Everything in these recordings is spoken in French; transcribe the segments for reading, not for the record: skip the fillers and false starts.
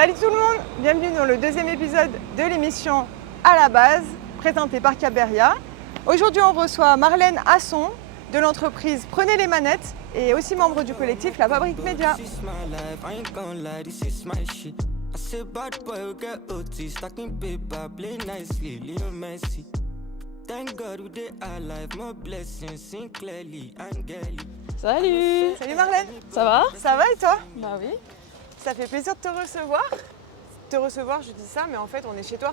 Salut tout le monde, bienvenue dans le deuxième épisode de l'émission À la base, présentée par Caberia. Aujourd'hui on reçoit Marlène Asson de l'entreprise Prenez les manettes et aussi membre du collectif La Fabrique Média. Salut! Salut Marlène, Ça va? ça va et toi? Bah oui. Ça fait plaisir de te recevoir. Te recevoir, je dis ça, mais en fait on est chez toi.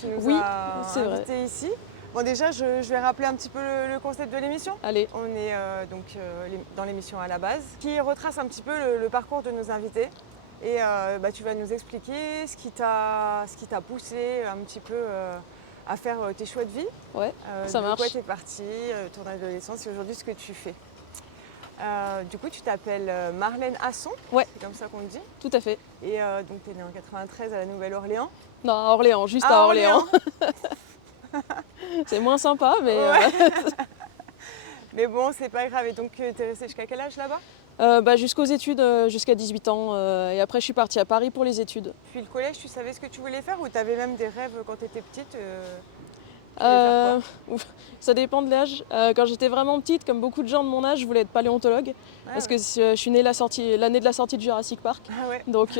Tu nous Oui, as c'est vrai. invités ici. Bon déjà je vais rappeler un petit peu le concept de l'émission. Allez. On est dans l'émission À la base, qui retrace un petit peu le parcours de nos invités. Et tu vas nous expliquer ce qui t'a poussé un petit peu à faire tes choix de vie. Ouais, ça marche. De quoi tu es partie, ton adolescence et aujourd'hui ce que tu fais. Du coup, tu t'appelles Marlène Asson, Ouais. C'est comme ça qu'on le dit. Tout à fait. Et donc, tu es née en 93 à la Nouvelle-Orléans. Non, à Orléans, juste à Orléans. C'est moins sympa, mais... Ouais. Mais bon, c'est pas grave. Et donc, tu es restée jusqu'à quel âge là-bas? Jusqu'aux études, jusqu'à 18 ans. Et après, je suis partie à Paris pour les études. Puis le collège, tu savais ce que tu voulais faire ou tu avais même des rêves quand tu étais petite? Ça dépend de l'âge. Quand j'étais vraiment petite, comme beaucoup de gens de mon âge, je voulais être paléontologue. Parce que je suis née l'année de la sortie de Jurassic Park. Ah ouais. Donc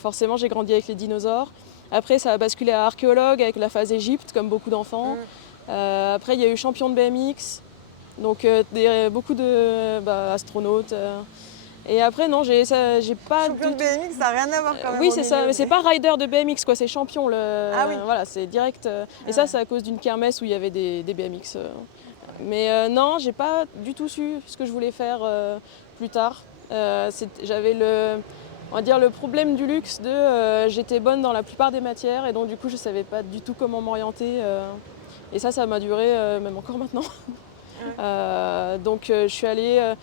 forcément, j'ai grandi avec les dinosaures. Après, ça a basculé à archéologue avec la phase Égypte, comme beaucoup d'enfants. Après, il y a eu champion de BMX. Donc beaucoup de astronautes. Et après, non, j'ai pas... Champion de BMX, ça n'a rien à voir quand même. Oui, c'est ça, mais c'est pas rider de BMX, quoi, c'est champion. Ah oui. Voilà, c'est direct. Et ça, c'est à cause d'une kermesse où il y avait des BMX. Mais non, j'ai pas du tout su ce que je voulais faire plus tard. J'avais on va dire le problème du luxe de j'étais bonne dans la plupart des matières et donc du coup, je savais pas du tout comment m'orienter. Et ça m'a duré même encore maintenant. Donc je suis allée...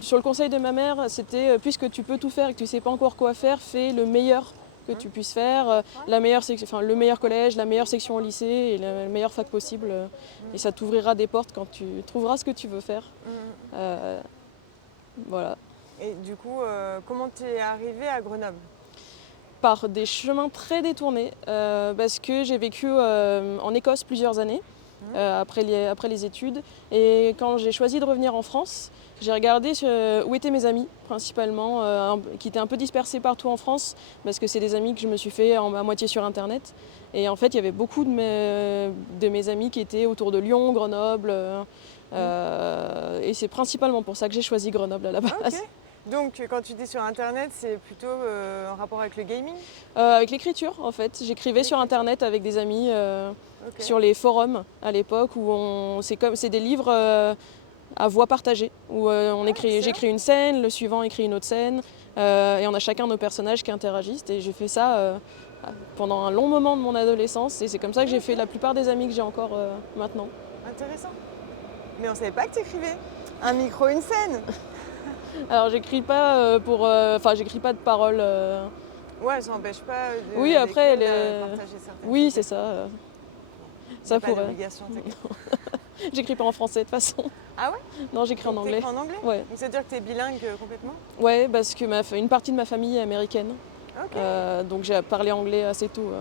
sur le conseil de ma mère, c'était puisque tu peux tout faire et que tu ne sais pas encore quoi faire, fais le meilleur que tu puisses faire, le meilleur collège, la meilleure section au lycée et la meilleure fac possible. Et ça t'ouvrira des portes quand tu trouveras ce que tu veux faire. Voilà. Et du coup, comment tu es arrivée à Grenoble? Par des chemins très détournés, parce que j'ai vécu en Écosse plusieurs années. Après les études. Et quand j'ai choisi de revenir en France, j'ai regardé où étaient mes amis, principalement, qui étaient un peu dispersés partout en France, parce que c'est des amis que je me suis fait à moitié sur Internet. Et en fait, il y avait beaucoup de mes amis qui étaient autour de Lyon, Grenoble. Et c'est principalement pour ça que j'ai choisi Grenoble à la base. Okay. Donc quand tu dis sur Internet, c'est plutôt en rapport avec le gaming? Avec l'écriture en fait. J'écrivais sur Internet avec des amis sur les forums à l'époque où c'est des livres à voix partagée où j'écris une scène, le suivant écrit une autre scène et on a chacun nos personnages qui interagissent et j'ai fait ça pendant un long moment de mon adolescence et c'est comme ça que j'ai fait la plupart des amis que j'ai encore maintenant. Intéressant. Mais on savait pas que tu écrivais. Un micro, une scène. Alors j'écris pas j'écris pas de paroles. Ouais, ça n'empêche pas de oui, après, partager certaines oui, choses. c'est ça. Ça pas pourrait. d'obligation, J'écris pas en français de toute façon. Ah ouais? Non, j'écris en anglais. En anglais? Ouais. Donc c'est-à-dire que tu es bilingue complètement? Ouais, parce que une partie de ma famille est américaine. Okay. Donc j'ai parlé anglais assez tôt.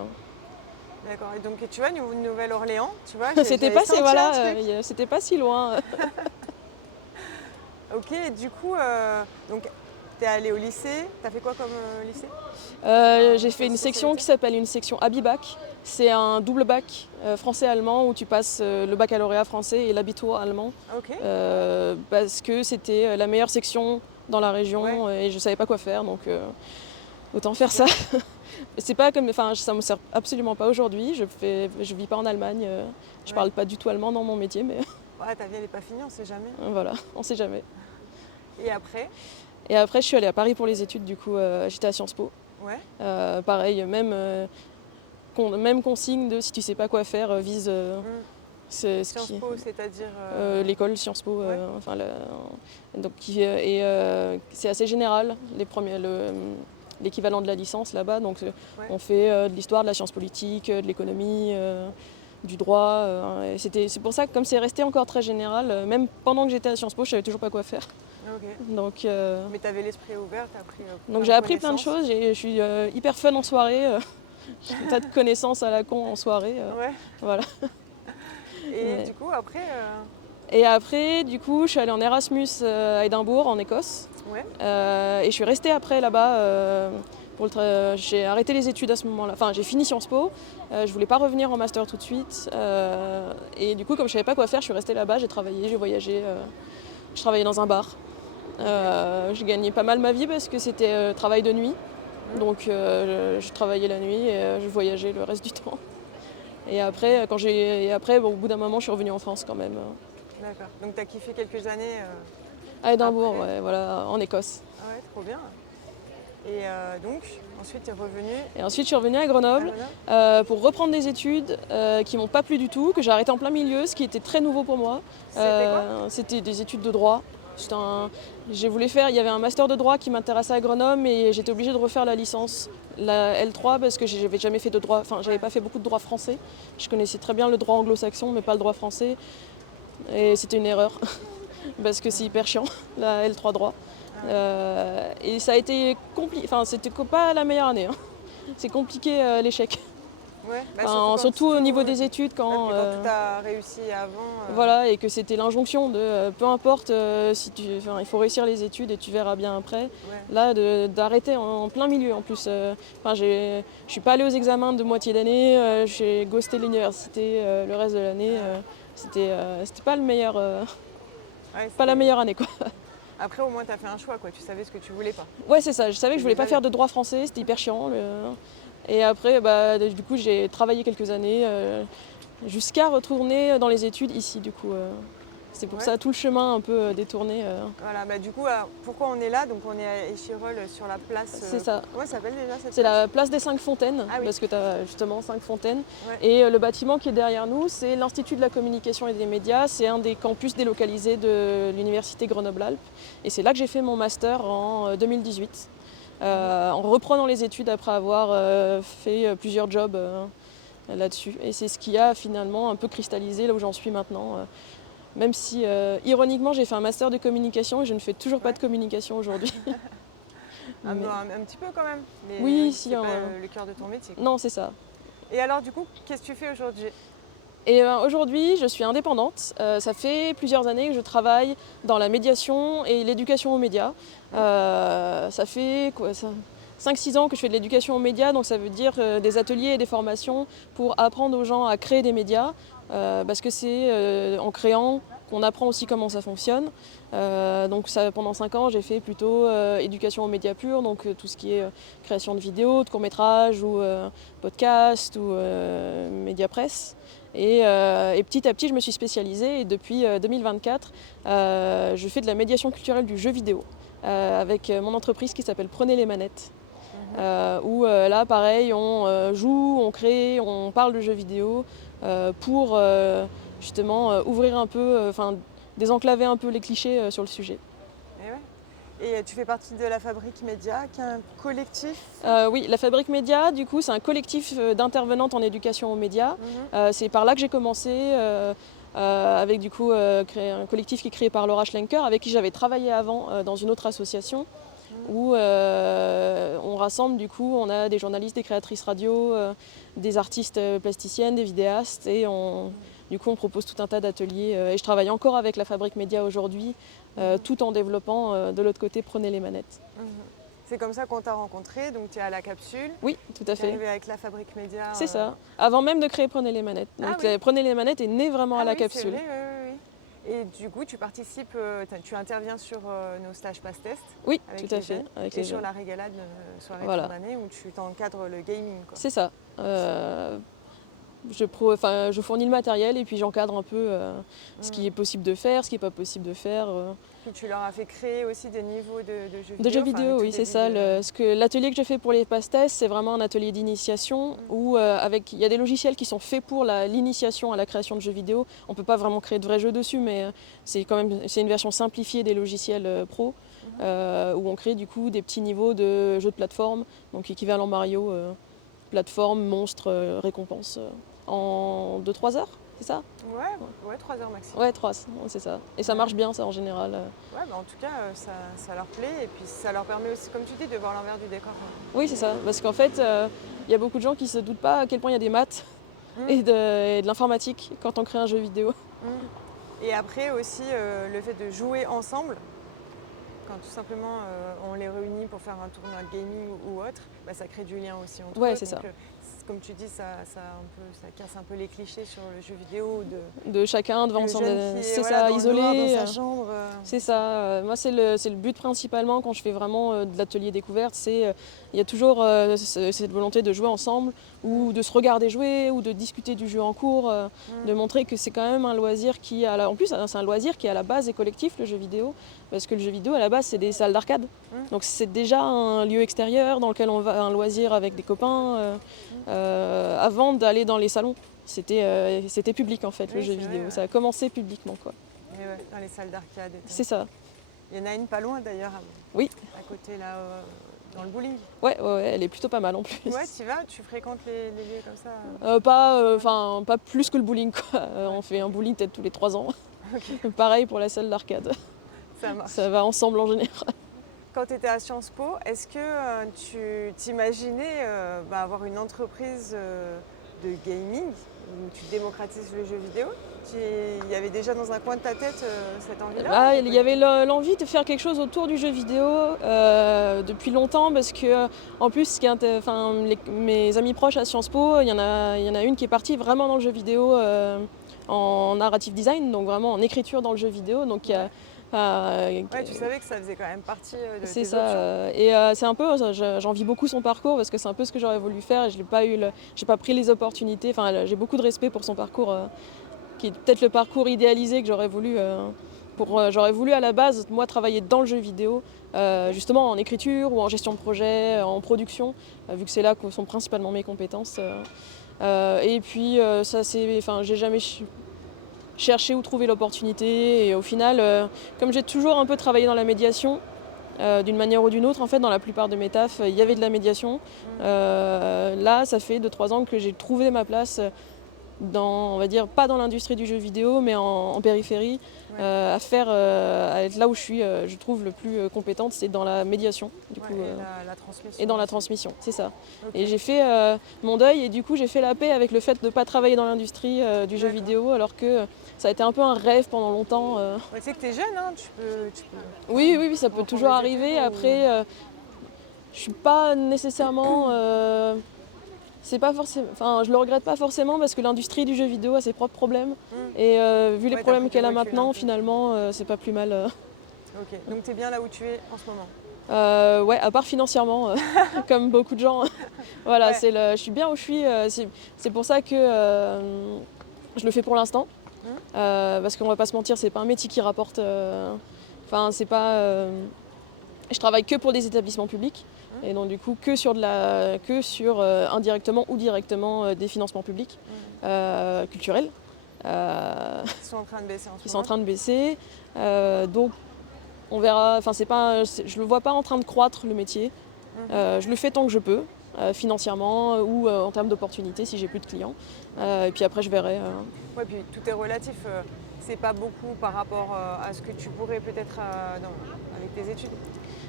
D'accord. Et donc tu vois, Nouvelle-Orléans, tu vois, c'était pas si loin. Ok, et du coup, donc tu es allée au lycée. Tu as fait quoi comme lycée? J'ai fait une section qui s'appelle une section Abibac. C'est un double bac français-allemand où tu passes le baccalauréat français et l'abitur allemand. Okay. Parce que c'était la meilleure section dans la région et je savais pas quoi faire, donc autant faire ça. Ça me sert absolument pas aujourd'hui. Je vis pas en Allemagne. Je parle pas du tout allemand dans mon métier, mais... Ouais, ta vie elle est pas finie, on sait jamais. Voilà, on sait jamais. Et après? Et après, je suis allée à Paris pour les études, du coup, j'étais à Sciences Po. Ouais. Pareil, même consigne de si tu sais pas quoi faire, vise Sciences Po, c'est-à-dire l'école Sciences Po. C'est assez général, l'équivalent de la licence là-bas. Donc on fait de l'histoire, de la science politique, de l'économie, du droit. C'est pour ça que comme c'est resté encore très général, même pendant que j'étais à Sciences Po, je savais toujours pas quoi faire. Ok. Donc, Mais tu avais l'esprit ouvert, tu as appris donc j'ai appris plein de choses, je suis hyper fun en soirée, j'ai des tas de connaissances à la con en soirée. Ouais. Voilà. Et Ouais. du coup, après, Et après, du coup, je suis allée en Erasmus à Édimbourg, en Écosse. ouais. Et je suis restée après là-bas. J'ai arrêté les études à ce moment-là. Enfin, j'ai fini Sciences Po. Je voulais pas revenir en master tout de suite. Et du coup, comme je savais pas quoi faire, je suis restée là-bas. J'ai travaillé, j'ai voyagé. Je travaillais dans un bar. J'ai gagné pas mal ma vie parce que c'était travail de nuit. Donc, je travaillais la nuit et je voyageais le reste du temps. Et après, bon, au bout d'un moment, je suis revenue en France quand même. D'accord. Donc tu as kiffé quelques années. À Édimbourg, Après. ouais, voilà, en Écosse. Ah ouais, trop bien. Et donc, ensuite, tu es revenue Et ensuite, je suis revenue à à Grenoble Grenoble. pour reprendre des études qui m'ont pas plu du tout, que j'ai arrêté en plein milieu, ce qui était très nouveau pour moi. C'était quoi? C'était des études de droit. J'ai voulu faire, il y avait un master de droit qui m'intéressait à Grenoble et j'étais obligée de refaire la licence, la L3, parce que j'avais jamais fait de droit, enfin j'avais pas fait beaucoup de droit français. Je connaissais très bien le droit anglo-saxon mais pas le droit français. Et c'était une erreur parce que c'est hyper chiant, la L3 droit. Et ça a été compliqué, enfin c'était pas la meilleure année. Hein. C'est compliqué l'échec. Ouais, bah, Enfin, surtout au niveau des études quand, quand tout a réussi avant. voilà, et que c'était l'injonction de peu importe il faut réussir les études et tu verras bien après. Ouais. Là d'arrêter en plein milieu en plus. Je suis pas allée aux examens de moitié d'année, j'ai ghosté l'université le reste de l'année. C'était pas le meilleur, Ouais, pas la meilleure année quoi. Après, au moins, tu as fait un choix, quoi. Tu savais ce que tu voulais pas. Ouais c'est ça, je savais que je voulais pas Déjà, faire de droit français, c'était hyper chiant. Et après bah, du coup j'ai travaillé quelques années jusqu'à retourner dans les études ici du coup. C'est pour Ouais. ça tout le chemin un peu détourné. Voilà, bah, du coup, pourquoi on est là? Donc, on est à Échirolles sur la place. C'est ça. Comment ça s'appelle déjà cette C'est place? la place des 5 fontaines, Ah oui. parce que tu as justement 5 fontaines. Ouais. Et le bâtiment qui est derrière nous, c'est l'Institut de la communication et des médias. C'est un des campus délocalisés de l'Université Grenoble-Alpes. Et c'est là que j'ai fait mon master en 2018, en reprenant les études après avoir fait plusieurs jobs là-dessus. Et c'est ce qui a finalement un peu cristallisé là où j'en suis maintenant. Même si, ironiquement, j'ai fait un master de communication et je ne fais toujours pas de communication aujourd'hui. Un, Mais- un petit peu quand même. Mais Oui, c'est si, pas le cœur de ton métier. Non, c'est ça. Et alors, du coup, qu'est-ce que tu fais aujourd'hui? Et aujourd'hui, je suis indépendante. Ça fait plusieurs années que je travaille dans la médiation et l'éducation aux médias. Ça fait 5-6 ans que je fais de l'éducation aux médias, donc ça veut dire des ateliers et des formations pour apprendre aux gens à créer des médias, parce que c'est en créant qu'on apprend aussi comment ça fonctionne. Donc pendant 5 ans, j'ai fait plutôt éducation aux médias purs, donc tout ce qui est création de vidéos, de courts-métrages ou podcasts ou médias presse. Et petit à petit, je me suis spécialisée et depuis 2024, je fais de la médiation culturelle du jeu vidéo avec mon entreprise qui s'appelle Prenez les manettes. Où là, pareil, on joue, on crée, on parle de jeux vidéo pour justement ouvrir un peu, désenclaver un peu les clichés sur le sujet. Et, ouais. Et tu fais partie de la Fabrique Média, qui est un collectif. Oui, la Fabrique Média, du coup, c'est un collectif d'intervenantes en éducation aux médias. C'est par là que j'ai commencé, avec du coup un collectif qui est créé par Laura Schlenker, avec qui j'avais travaillé avant dans une autre association, où on rassemble, du coup, on a des journalistes, des créatrices radio, des artistes plasticiennes, des vidéastes, et du coup, on propose tout un tas d'ateliers. Et je travaille encore avec la Fabrique Média aujourd'hui, tout en développant de l'autre côté Prenez les manettes. C'est comme ça qu'on t'a rencontré, donc tu es à la capsule. Oui, tout à Tu es fait. arrivé avec la Fabrique Média. C'est ça, avant même de créer Prenez les manettes. Donc Prenez les manettes est né vraiment à la oui, capsule. C'est vrai, oui. Et du coup, tu participes, tu interviens sur nos stages pass-test. Oui, avec tout à les fait. jeunes, Avec et les sur jeunes. la régalade soirée Voilà. de fin d'année où tu t'encadres le gaming. C'est ça. Je fournis le matériel et puis j'encadre un peu ce qui est possible de faire, ce qui n'est pas possible de faire. Puis tu leur as fait créer aussi des niveaux de jeux vidéo. De jeux vidéo, oui, c'est ça. L'atelier que je fais pour les pass-tests, c'est vraiment un atelier d'initiation où il y a des logiciels qui sont faits pour l'initiation à la création de jeux vidéo. On ne peut pas vraiment créer de vrais jeux dessus, mais c'est une version simplifiée des logiciels pro où on crée du coup des petits niveaux de jeux de plateforme, donc équivalent Mario, plateforme, monstre, récompense, en 2-3 heures. c'est ça? Ouais, 3 heures maximum. Ouais, 3, c'est ça. Et ça marche bien, ça, en général. Ouais, bah, en tout cas, ça leur plaît et puis ça leur permet aussi, comme tu dis, de voir l'envers du décor. Oui, c'est ça. Parce qu'en fait, il y a beaucoup de gens qui se doutent pas à quel point il y a des maths Mm. et de l'informatique quand on crée un jeu vidéo. Mm. Et après aussi, le fait de jouer ensemble, quand tout simplement on les réunit pour faire un tournoi de gaming ou autre, bah, ça crée du lien aussi entre eux. C'est ça. Comme tu dis, ça casse un peu les clichés sur le jeu vidéo De chacun devant le son... jeune qui est, C'est voilà, ça, dans le noir, isolé. dans sa chambre. C'est ça. Moi, c'est le but principalement quand je fais vraiment de l'atelier découverte. Il y a toujours cette volonté de jouer ensemble ou de se regarder jouer ou de discuter du jeu en cours, de montrer que c'est quand même un loisir qui, en plus, c'est un loisir qui à la base est collectif, le jeu vidéo, parce que le jeu vidéo à la base c'est des salles d'arcade. Donc c'est déjà un lieu extérieur dans lequel on va un loisir avec des copains avant d'aller dans les salons. C'était public en fait, le jeu vidéo. Vrai, ouais. Ça a commencé publiquement, quoi. Et ouais, dans les salles d'arcade. C'est ça. Il y en a une pas loin d'ailleurs. Oui. À côté là, dans le bowling. Ouais, elle est plutôt pas mal en plus. Ouais, tu vas, tu fréquentes les lieux comme ça Pas plus que le bowling, quoi. On fait un bowling peut-être tous les 3 ans. Okay. Pareil pour la salle d'arcade. Ça marche. Ça va ensemble en général. Quand tu étais à Sciences Po, est-ce que tu t'imaginais avoir une entreprise de gaming où tu démocratises le jeu vidéo? Il y avait déjà dans un coin de ta tête cette envie-là? Il y avait l'envie de faire quelque chose autour du jeu vidéo depuis longtemps parce que en plus mes amis proches à Sciences Po, il y en a une qui est partie vraiment dans le jeu vidéo en narrative design, donc vraiment en écriture dans le jeu vidéo. Donc il y a tu savais que ça faisait quand même partie de c'est tes ça, options. et c'est un peu, j'envie beaucoup son parcours parce que c'est un peu ce que j'aurais voulu faire et je n'ai pas j'ai pas pris les opportunités. Enfin, j'ai beaucoup de respect pour son parcours, qui est peut-être le parcours idéalisé que j'aurais voulu. J'aurais voulu à la base, moi, travailler dans le jeu vidéo, justement en écriture ou en gestion de projet, en production, vu que c'est là que sont principalement mes compétences. Et puis, j'ai jamais chercher où trouver l'opportunité et au final, comme j'ai toujours un peu travaillé dans la médiation, d'une manière ou d'une autre, en fait, dans la plupart de mes tafs, il y avait de la médiation. Là, ça fait 2-3 ans que j'ai trouvé ma place on va dire, pas dans l'industrie du jeu vidéo, mais en périphérie, à être là où je suis, je trouve, le plus compétente, c'est dans la médiation. La transmission. Et dans la transmission, c'est ça. Okay. Et j'ai fait mon deuil et du coup, j'ai fait la paix avec le fait de ne pas travailler dans l'industrie du jeu vidéo, alors que ça a été un peu un rêve pendant longtemps. Tu sais que tu es jeune, hein, tu peux... Oui, ça peut toujours arriver. Après, je suis pas nécessairement... c'est pas forcément, je le regrette pas forcément parce que l'industrie du jeu vidéo a ses propres problèmes. Et vu les problèmes qu'elle a maintenant, finalement, c'est pas plus mal. Ok, donc tu es bien là où tu es en ce moment? À part financièrement, comme beaucoup de gens. Voilà, je suis bien où je suis. C'est pour ça que je le fais pour l'instant. Parce qu'on va pas se mentir, c'est pas un métier qui rapporte. C'est pas. Je travaille que pour des établissements publics. Et donc du coup que sur indirectement ou directement des financements publics culturels qui sont en train de baisser en ce moment. Qui sont en train de baisser. Donc on verra. Je le vois pas en train de croître le métier. Je le fais tant que je peux, financièrement ou en termes d'opportunités si j'ai plus de clients. Et puis après je verrai. Ouais, puis tout est relatif. C'est pas beaucoup par rapport à ce que tu pourrais peut-être avec tes études.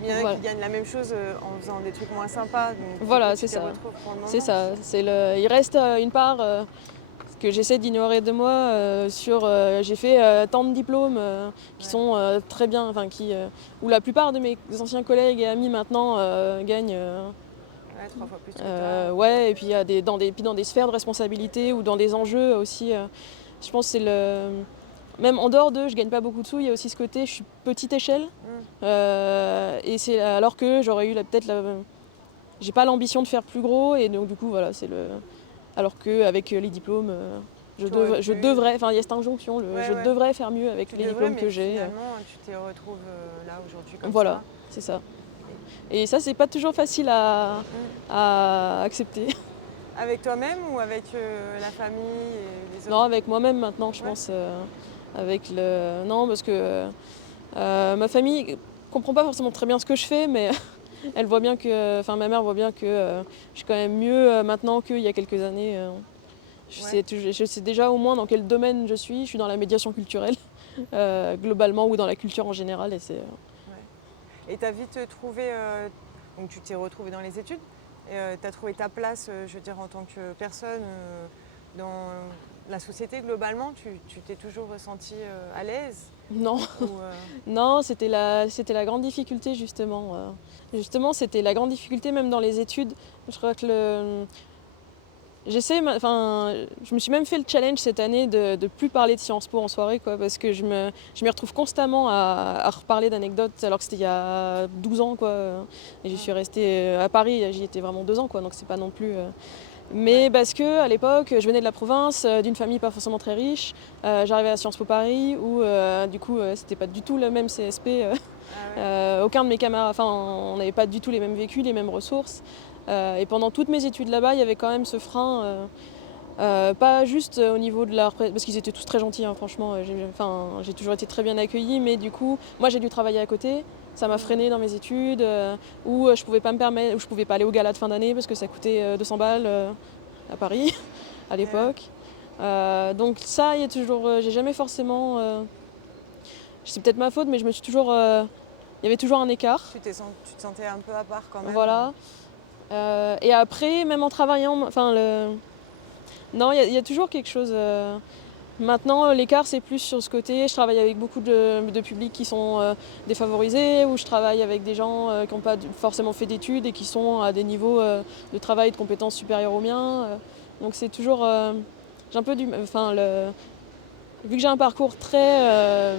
Il y en a qui gagnent la même chose en faisant des trucs moins sympas. Donc voilà, c'est ça. C'est ça. Il reste une part que j'essaie d'ignorer de moi j'ai fait tant de diplômes qui sont très bien, où la plupart de mes anciens collègues et amis maintenant gagnent. 3 fois plus que toi. Et puis dans des sphères de responsabilité ou dans des enjeux aussi. Je pense que c'est même en dehors d'eux, je gagne pas beaucoup de sous, il y a aussi ce côté, je suis petite échelle. Et c'est alors que j'aurais eu j'ai pas l'ambition de faire plus gros et donc du coup voilà, alors qu'avec les diplômes, je devrais, il y a cette injonction, devrais faire mieux avec les diplômes que j'ai. Finalement, tu te retrouves là aujourd'hui comme voilà, ça. c'est ça. Et ça, c'est pas toujours facile à accepter. Avec toi-même ou avec la famille et les autres? Non, avec moi-même maintenant, je pense. Non, parce que ma famille comprend pas forcément très bien ce que je fais, mais elle voit bien ma mère voit bien que je suis quand même mieux maintenant qu'il y a quelques années. Je sais déjà au moins dans quel domaine je suis. Je suis dans la médiation culturelle, globalement, ou dans la culture en général. Et c'est, Et tu as vite trouvé, donc tu t'es retrouvée dans les études, tu as trouvé ta place, je veux dire, en tant que personne dans la société globalement, tu t'es toujours ressentie à l'aise non. ou, Non, c'était la grande difficulté justement. Justement, c'était la grande difficulté même dans les études. Je crois que je me suis même fait le challenge cette année de ne plus parler de Sciences Po en soirée, quoi, parce que je m'y retrouve constamment à reparler d'anecdotes alors que c'était il y a 12 ans, quoi. Et j'y suis restée à Paris, j'y étais vraiment 2 ans, quoi, donc c'est pas non plus. Mais parce que à l'époque, je venais de la province, d'une famille pas forcément très riche. J'arrivais à Sciences Po Paris où du coup c'était pas du tout le même CSP. Aucun de mes camarades, enfin on n'avait pas du tout les mêmes vécus, les mêmes ressources. Et pendant toutes mes études là-bas, il y avait quand même ce frein. Pas juste au niveau de la parce qu'ils étaient tous très gentils, hein, franchement. J'ai toujours été très bien accueillie, mais du coup, moi j'ai dû travailler à côté. Ça m'a freinée dans mes études, où je pouvais pas me permettre, où je pouvais pas aller au gala de fin d'année parce que ça coûtait 200 balles à Paris à l'époque. Donc ça, il y a toujours, j'ai jamais forcément. C'est peut-être ma faute, mais je me suis toujours, il y avait toujours un écart. tu te sentais un peu à part quand même. Voilà. Et après, même en travaillant, non, il y a toujours quelque chose. Maintenant, l'écart, c'est plus sur ce côté. Je travaille avec beaucoup de publics qui sont défavorisés, ou je travaille avec des gens qui n'ont pas forcément fait d'études et qui sont à des niveaux de travail et de compétences supérieurs aux miens. Donc c'est toujours. J'ai un peu du. Vu que j'ai un parcours très.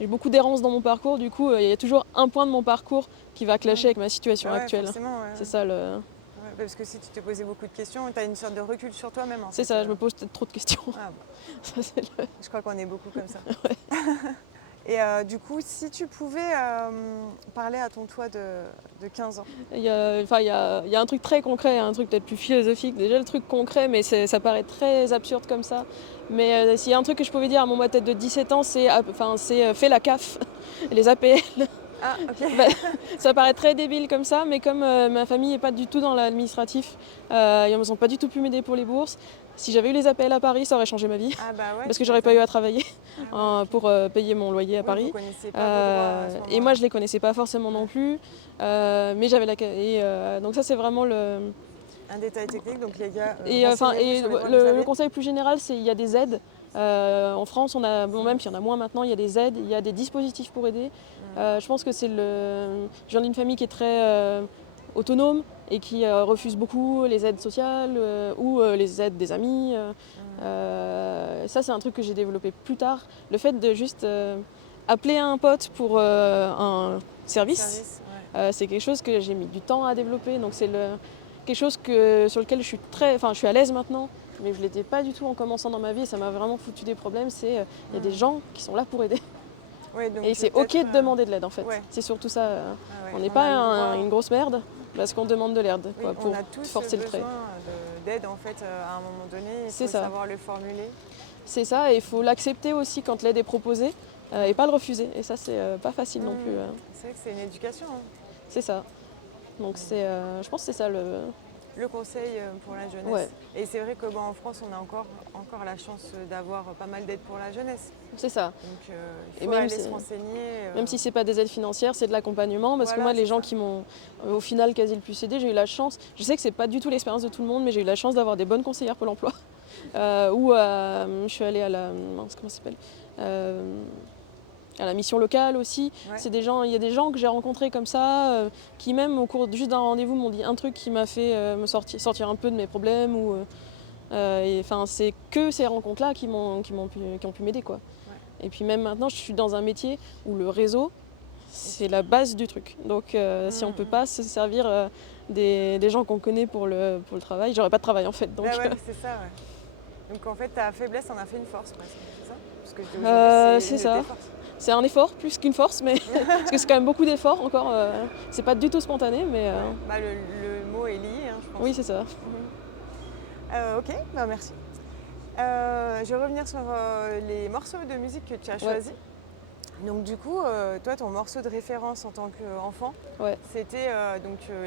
J'ai beaucoup d'errance dans mon parcours, du coup, il y a toujours un point de mon parcours qui va clasher avec ma situation actuelle. Forcément, C'est ça le. Ouais, parce que si tu te posais beaucoup de questions, tu as une sorte de recul sur toi-même. C'est ça, je me pose peut-être trop de questions. Ah, bon. Ça, c'est Je crois qu'on est beaucoup comme ça. Ouais. Et du coup, si tu pouvais parler à ton toi de 15 ans. Il y a un truc très concret, un truc peut-être plus philosophique. Déjà le truc concret, mais ça paraît très absurde comme ça. Mais s'il y a un truc que je pouvais dire à mon moi tête de 17 ans, c'est fais la CAF, les APL. Ah, ok. Ça paraît très débile comme ça, mais comme ma famille n'est pas du tout dans l'administratif, ils n'ont pas du tout pu m'aider pour les bourses. Si j'avais eu les APL à Paris, ça aurait changé ma vie. Ah, bah ouais, parce que j'aurais pas eu à travailler pour payer mon loyer à Oui, Paris. vous connaissiez pas vos droits à ce Et moment-là. moi je les connaissais pas forcément non plus. Mais j'avais donc ça c'est vraiment le. Un détail technique, donc les gars. Et renseignez-vous sur les droits que vous le avez. conseil plus général, c'est il y a des aides. En France, même s'il y en a moins maintenant, il y a des aides, il y a des dispositifs pour aider. Je pense que je viens d'une famille qui est très autonome et qui refuse beaucoup les aides sociales ou les aides des amis. Ça, c'est un truc que j'ai développé plus tard. Le fait de juste appeler un pote pour un service, c'est quelque chose que j'ai mis du temps à développer. Donc c'est quelque chose sur lequel je suis à l'aise maintenant. Mais je ne l'étais pas du tout en commençant dans ma vie et ça m'a vraiment foutu des problèmes. Il y a des gens qui sont là pour aider. Ouais, donc et c'est ok de demander de l'aide en fait. Ouais. C'est surtout ça. On n'est a pas le droit. une grosse merde parce qu'on demande de l'aide Oui, pour on a tous forcer le trait. besoin d'aide en fait à un moment donné. Il C'est faut ça. savoir le formuler. C'est ça, et il faut l'accepter aussi quand l'aide est proposée et pas le refuser. Et ça, c'est pas facile non plus. C'est vrai que c'est une éducation. Hein. C'est ça. Donc je pense que c'est ça Le conseil pour la jeunesse. Ouais. Et c'est vrai qu'en France, on a encore la chance d'avoir pas mal d'aides pour la jeunesse. C'est ça. Donc Et il faut même aller si- se renseigner. Même si c'est pas des aides financières, c'est de l'accompagnement. Parce que Voilà, moi, les c'est gens ça. qui m'ont au final quasi le plus aidé, j'ai eu la chance. Je sais que c'est pas du tout l'expérience de tout le monde, mais j'ai eu la chance d'avoir des bonnes conseillères Pôle emploi. Je suis allée à comment ça s'appelle à la mission locale aussi. Ouais. Il y a des gens que j'ai rencontrés comme ça, qui même au cours juste d'un rendez-vous m'ont dit un truc qui m'a fait me sortir un peu de mes problèmes. C'est que ces rencontres-là qui ont pu m'aider, quoi. Ouais. Et puis même maintenant, je suis dans un métier où le réseau, c'est la base du truc. Donc si on peut pas se servir des gens qu'on connaît pour le travail, j'aurais pas de travail en fait. Donc, Bah ouais, c'est ça, ouais. Donc en fait, ta faiblesse en a fait une force, presque, c'est ça? Parce que aujourd'hui, c'est une ça. de tes forces. C'est un effort plus qu'une force, mais parce que c'est quand même beaucoup d'efforts encore. C'est pas du tout spontané, mais Bah, le mot est lié, hein, je pense. oui, c'est ça. Ok, bah merci. Je vais revenir sur les morceaux de musique que tu as choisis. Donc du coup, toi, ton morceau de référence en tant qu'enfant, Ouais. c'était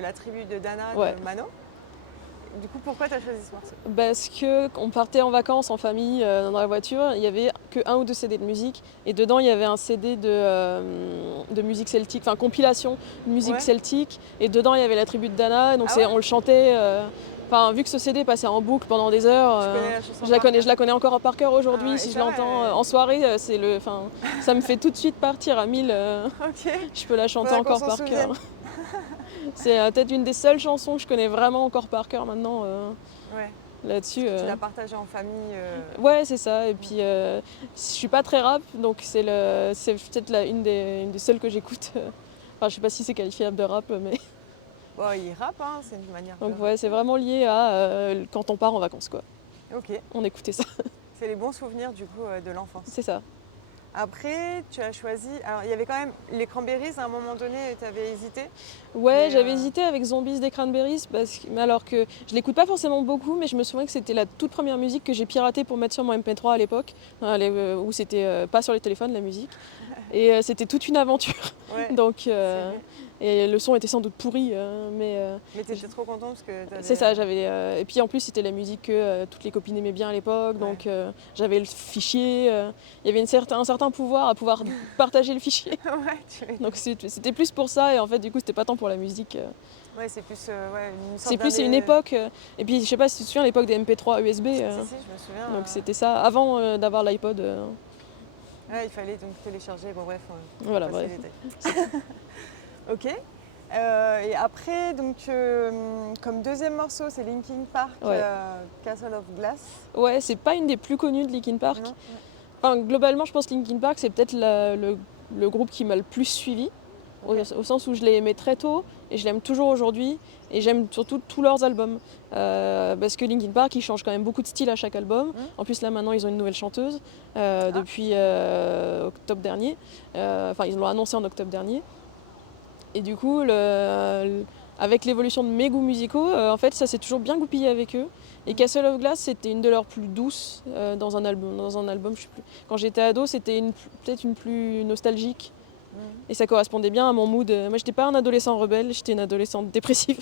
La tribu de Dana Ouais. de Mano. Du coup, pourquoi tu as choisi ce morceau? Parce qu'on partait en vacances en famille dans la voiture, il y avait que un ou deux CD de musique et dedans il y avait un CD de musique celtique, enfin compilation de musique Ouais. celtique et dedans il y avait la tribu de Dana, donc Ah ouais? on le chantait. Enfin, vu que ce CD passait en boucle pendant des heures, Tu connais la chanson je la par cœur? connais encore par cœur aujourd'hui. Ah, et Si je ça va, l'entends en soirée, ça me fait tout de suite partir à 1000. Ok. Je peux la chanter Faudra qu'on encore s'en par cœur. souvienne. C'est peut-être une des seules chansons que je connais vraiment encore par cœur maintenant Ouais. là-dessus. Tu l'as partagé en famille. Ouais, c'est ça. Et puis, je suis pas très rap, donc c'est peut-être une des seules que j'écoute. Enfin, je sais pas si c'est qualifiable de rap, mais Bon, il rappe, hein, c'est une manière de donc ouais, c'est vraiment lié à quand on part en vacances, quoi. Ok. On écoutait ça. C'est les bons souvenirs du coup de l'enfance. C'est ça. Après, tu as choisi. Alors, il y avait quand même les Cranberries à un moment donné, tu avais hésité. Ouais, Mais, j'avais hésité avec Zombies des Cranberries, mais alors que je l'écoute pas forcément beaucoup, mais je me souviens que c'était la toute première musique que j'ai piratée pour mettre sur mon MP3 à l'époque, où c'était pas sur les téléphones la musique. Et c'était toute une aventure. Ouais. Donc, C'est vrai. et le son était sans doute pourri, mais Mais t'étais trop content parce que t'avais. c'est ça. Et puis en plus, c'était la musique que toutes les copines aimaient bien à l'époque, Ouais. donc j'avais le fichier. Il y avait un certain pouvoir à pouvoir partager le fichier. Ouais, tu m'étonnes. Donc c'était plus pour ça, et en fait, du coup, c'était pas tant pour la musique. Ouais, c'est plus ouais, une sorte C'est plus d'indé- une époque. Et puis, je sais pas si tu te souviens, l'époque des MP3 USB. Si, si, je me souviens. Donc c'était ça, avant d'avoir l'iPod. Ouais, il fallait donc télécharger. Bon, bref. Voilà, passer bref. les détails. Ok. Et après, donc, comme deuxième morceau, c'est Linkin Park, Ouais. Castle of Glass. Ouais, c'est pas une des plus connues de Linkin Park. Non. Enfin, globalement, je pense que Linkin Park, c'est peut-être le groupe qui m'a le plus suivi, Ok. au sens où je l'ai aimé très tôt et je l'aime toujours aujourd'hui, et j'aime surtout tous leurs albums. Parce que Linkin Park, ils changent quand même beaucoup de style à chaque album. En plus, là, maintenant, ils ont une nouvelle chanteuse depuis octobre dernier. Enfin, ils l'ont annoncé en octobre dernier. Et du coup, avec l'évolution de mes goûts musicaux, en fait, ça s'est toujours bien goupillé avec eux. Et Castle of Glass, c'était une de leurs plus douces dans un album, je sais plus. Quand j'étais ado, c'était peut-être une plus nostalgique. Et ça correspondait bien à mon mood. Moi, j'étais pas un adolescent rebelle, j'étais une adolescente dépressive.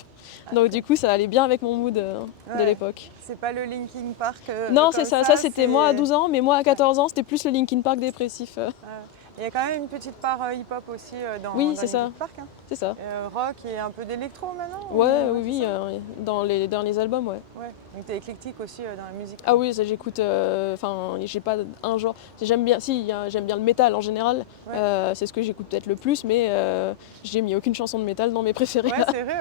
Donc du coup, ça allait bien avec mon mood de Ouais. l'époque. C'est pas le Linkin Park. Non, comme c'est ça. Ça, c'était moi à 12 ans, mais moi à 14 ans, c'était plus le Linkin Park dépressif. Il y a quand même une petite part hip-hop aussi dans Oui, c'est Linkin ça. Park. Hein. C'est ça. Rock et un peu d'électro maintenant. Ouais, ou- oui, c'est ça dans les derniers albums, ouais. Ouais. Donc t'es éclectique aussi dans la musique. Ah oui, ça j'écoute. Enfin, j'ai pas un genre. J'aime bien. J'aime bien le métal en général. Ouais. C'est ce que j'écoute peut-être le plus, mais j'ai mis aucune chanson de métal dans mes préférés. Ouais, c'est vrai,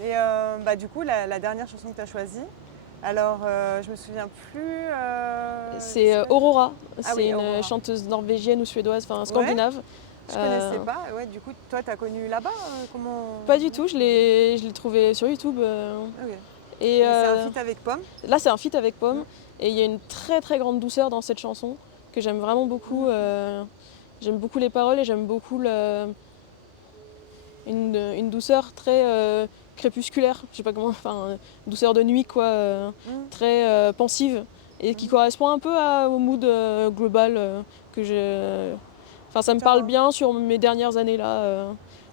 ouais. Et du coup, la dernière chanson que tu as choisie, alors je me souviens plus. C'est Aurora. Ah C'est oui, une Aurora. chanteuse norvégienne ou suédoise, enfin scandinave. Je connaissais pas. Ouais, du coup, toi, tu as connu là-bas comment... Pas du tout. Je l'ai trouvée sur YouTube. Ok. Et C'est un feat avec Pomme. là, c'est un feat avec Pomme. Et il y a une très très grande douceur dans cette chanson que j'aime vraiment beaucoup. J'aime beaucoup les paroles et j'aime beaucoup une douceur très crépusculaire. Je sais pas comment. Enfin, douceur de nuit, quoi. Très pensive. Et qui correspond un peu au mood global que j'ai. Enfin, ça me parle bien sur mes dernières années là.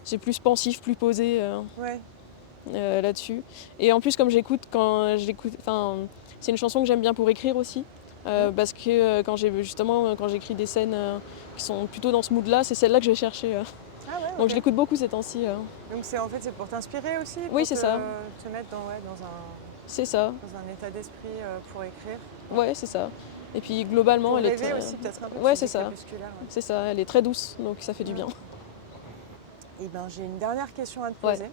C'est plus pensif, plus posé. Ouais. Là-dessus. Et en plus, comme enfin, c'est une chanson que j'aime bien pour écrire aussi, parce que quand j'écris des scènes qui sont plutôt dans ce mood-là, c'est celle-là que je vais chercher. Ah ouais, Donc ok. je l'écoute beaucoup ces temps-ci. Donc c'est pour t'inspirer aussi. Oui, pour c'est ça. Te mettre C'est ça. dans un état d'esprit pour écrire. Ouais, c'est ça. Et puis globalement, Pour elle rêver est. aussi peut-être un peu. Ouais, parce que c'est ça. crépusculaire, ouais. C'est ça. Elle est très douce, donc ça fait du bien. Et ben j'ai une dernière question à te Ouais. poser.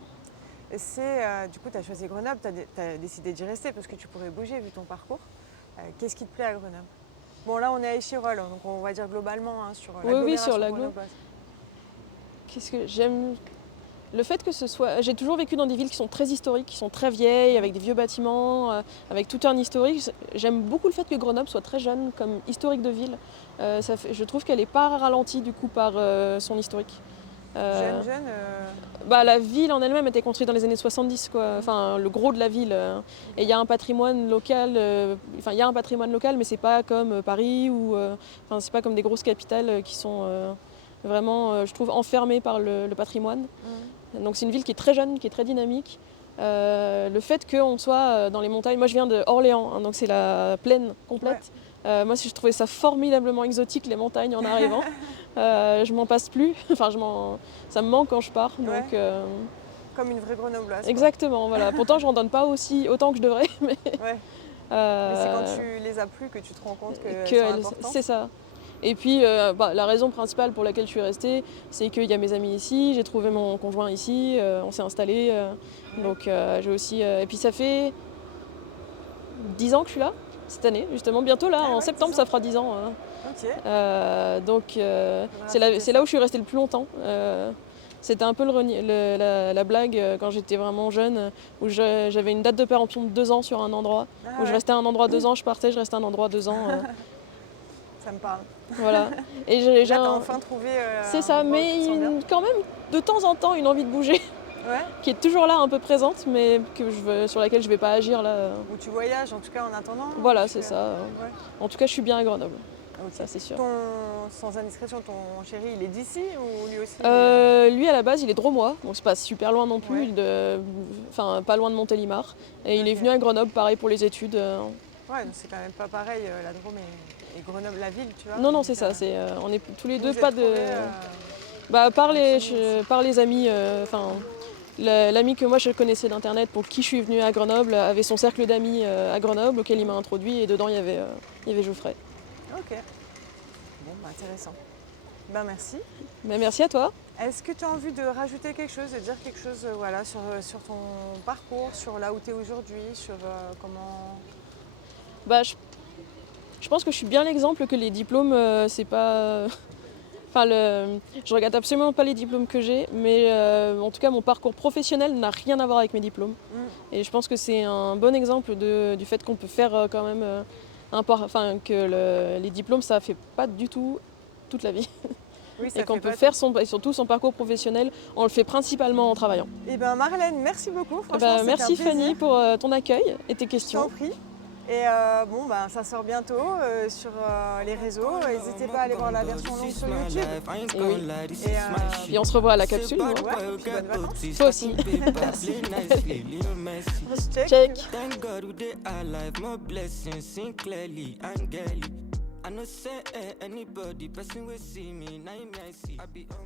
Et c'est, du coup, tu as choisi Grenoble, tu as décidé d'y rester parce que tu pourrais bouger vu ton parcours. Qu'est-ce qui te plaît à Grenoble? Bon, là, on est à Échirolles, donc on va dire globalement sur Oui, sur la grenobloise. Qu'est-ce que j'aime? Le fait que ce soit. J'ai toujours vécu dans des villes qui sont très historiques, qui sont très vieilles, avec des vieux bâtiments, avec tout un historique. J'aime beaucoup le fait que Grenoble soit très jeune comme historique de ville. Je trouve qu'elle n'est pas ralentie du coup par son historique. Jeune. La ville en elle-même était construite dans les années 70, quoi. Enfin, le gros de la ville. Et il y a un patrimoine local. Il y a un patrimoine local, mais c'est pas comme Paris ou. C'est pas comme des grosses capitales qui sont vraiment, je trouve, enfermées par le patrimoine. Donc c'est une ville qui est très jeune, qui est très dynamique. Le fait qu'on soit dans les montagnes, moi je viens de Orléans, hein, donc c'est la plaine complète. Moi je trouvais ça formidablement exotique les montagnes en arrivant. Je m'en passe plus, enfin ça me manque quand je pars. Donc, comme une vraie grenobloise. Exactement, voilà. Pourtant je n'en donne pas autant que je devrais. Mais, mais c'est quand tu les as plus que tu te rends compte que c'est important. C'est ça. Et puis la raison principale pour laquelle je suis restée, c'est qu'il y a mes amis ici, j'ai trouvé mon conjoint ici, on s'est installés. Donc j'ai aussi. Et puis ça fait 10 ans que je suis là, cette année, justement. Bientôt là, en septembre, ça fera 10 ans. Donc c'est là où je suis restée le plus longtemps. C'était un peu la blague quand j'étais vraiment jeune, où j'avais une date de péremption de 2 ans sur un endroit, où je restais à un endroit 2 ans, je partais, je restais à un endroit 2 ans. Ça me parle. Voilà. Et là, t'as enfin trouvé. C'est ça, mais quand même de temps en temps une envie de bouger, qui est toujours là, un peu présente, mais sur laquelle je vais pas agir là. Où tu voyages, en tout cas en attendant. Voilà, c'est ça. En tout cas, je suis bien à Grenoble. Ça, c'est sûr. Sans indiscrétion, ton chéri, il est d'ici ou lui aussi Lui, à la base, il est drômois, donc c'est pas super loin non plus, pas loin de Montélimar. Et il est venu à Grenoble, pareil pour les études. Ouais, donc c'est quand même pas pareil, la Drôme et Grenoble, la ville, tu vois. Non, c'est ça. On est tous les deux pas de. Par les amis. L'ami que moi je connaissais d'internet, pour qui je suis venue à Grenoble, avait son cercle d'amis à Grenoble, auquel il m'a introduit, et dedans il y avait Geoffrey. Ok. Bon, intéressant. Merci. Merci à toi. Est-ce que tu as envie de rajouter quelque chose, de dire quelque chose sur ton parcours, sur là où tu es aujourd'hui, sur comment... Je pense que je suis bien l'exemple que les diplômes, c'est pas... je regarde absolument pas les diplômes que j'ai, mais en tout cas mon parcours professionnel n'a rien à voir avec mes diplômes. Et je pense que c'est un bon exemple du fait qu'on peut faire quand même que les diplômes ça fait pas du tout toute la vie. Oui, et qu'on peut faire surtout son parcours professionnel, on le fait principalement en travaillant. Marlène, merci beaucoup. Franchement, merci Fanny pour ton accueil et tes questions. Je t'en prie. Et ça sort bientôt sur les réseaux. N'hésitez pas à aller voir la version longue sur YouTube. Et on se revoit à la capsule. Et puis bonnes vacances. Toi aussi. Merci. Check. I know say anybody person will see me, now me I see. I be on